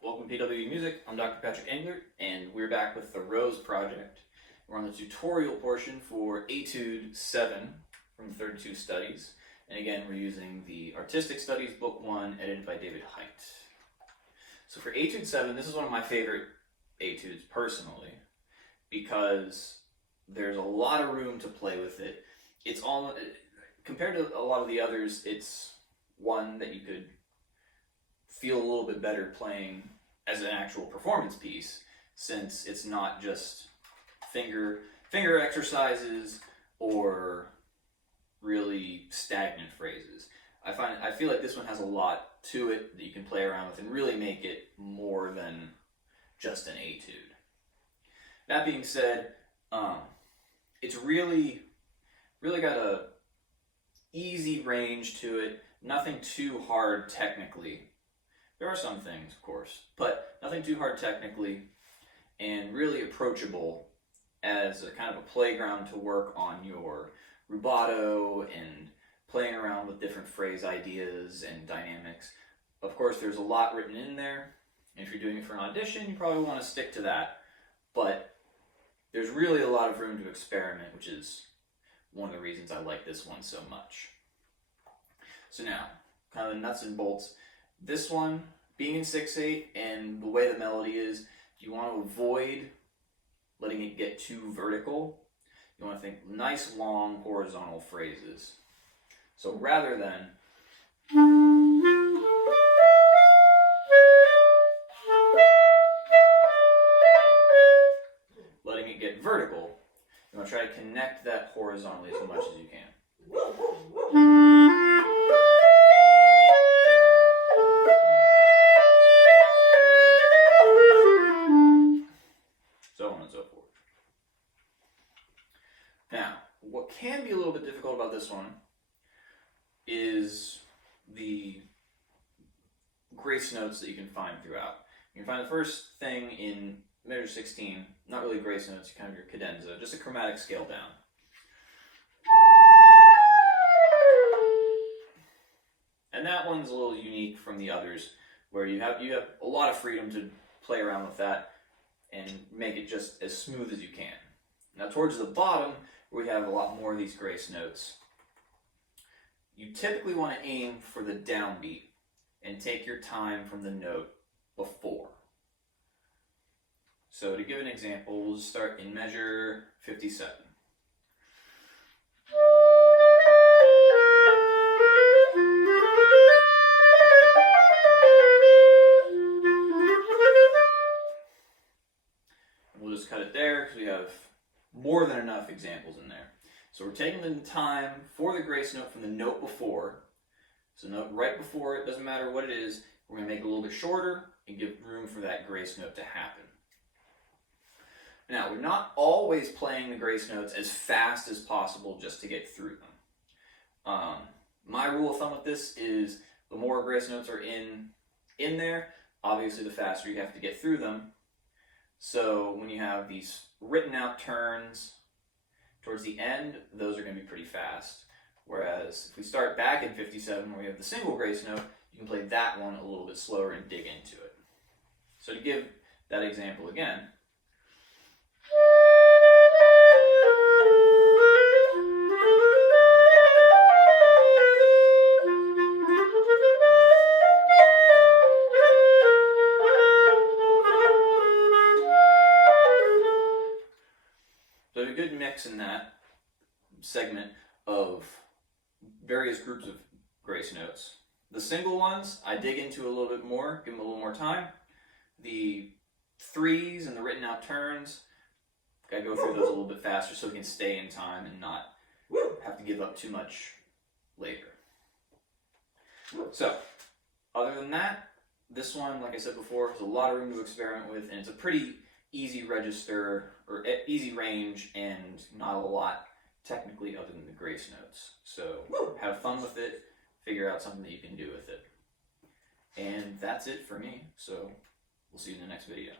Welcome to PW Music. I'm Dr. Patrick Englert, and we're back with the Rose project. We're on the tutorial portion for Etude 7 from the 32 studies. And again, we're using the Artistic Studies Book 1, edited by David Height. So for Etude 7, this is one of my favorite etudes personally, because there's a lot of room to play with it. It's all, compared to a lot of the others, it's one that you could feel a little bit better playing as an actual performance piece, since it's not just finger exercises or really stagnant phrases. I feel like this one has a lot to it that you can play around with and really make it more than just an etude. That being said, it's really got a easy range to it. Nothing too hard technically. There are some things, of course, but nothing too hard technically, and really approachable as a kind of a playground to work on your rubato and playing around with different phrase ideas and dynamics. Of course, there's a lot written in there, and if you're doing it for an audition, you probably want to stick to that, but there's really a lot of room to experiment, which is one of the reasons I like this one so much. So now, kind of the nuts and bolts. This one, being in 6/8 and the way the melody is, you want to avoid letting it get too vertical. You want to think nice, long, horizontal phrases. So rather than letting it get vertical, you want to try to connect that horizontally as much as you can. So on and so forth. Now, what can be a little bit difficult about this one is the grace notes that you can find throughout. You can find the first thing in measure 16, not really grace notes, kind of your cadenza, just a chromatic scale down. And that one's a little unique from the others, where you have a lot of freedom to play around with that and make it just as smooth as you can. Now towards the bottom, we have a lot more of these grace notes. You typically want to aim for the downbeat and take your time from the note before. So to give an example, we'll just start in measure 57. We'll just cut it there because we have more than enough examples in there. So we're taking the time for the grace note from the note before. So note right before it, doesn't matter what it is, we're going to make it a little bit shorter and give room for that grace note to happen. Now, we're not always playing the grace notes as fast as possible just to get through them. My rule of thumb with this is the more grace notes are in there, obviously the faster you have to get through them. So when you have these written out turns towards the end, those are going to be pretty fast. Whereas if we start back in 57 where we have the single grace note, you can play that one a little bit slower and dig into it. So to give that example again, so a good mix in that segment of various groups of grace notes. The single ones, I dig into a little bit more, give them a little more time. The threes and the written out turns, I go through those a little bit faster so we can stay in time and not have to give up too much later. So, other than that, this one, like I said before, has a lot of room to experiment with, and it's a pretty easy register, or easy range, and not a lot technically other than the grace notes. So have fun with it, figure out something that you can do with it. And that's it for me, so we'll see you in the next video.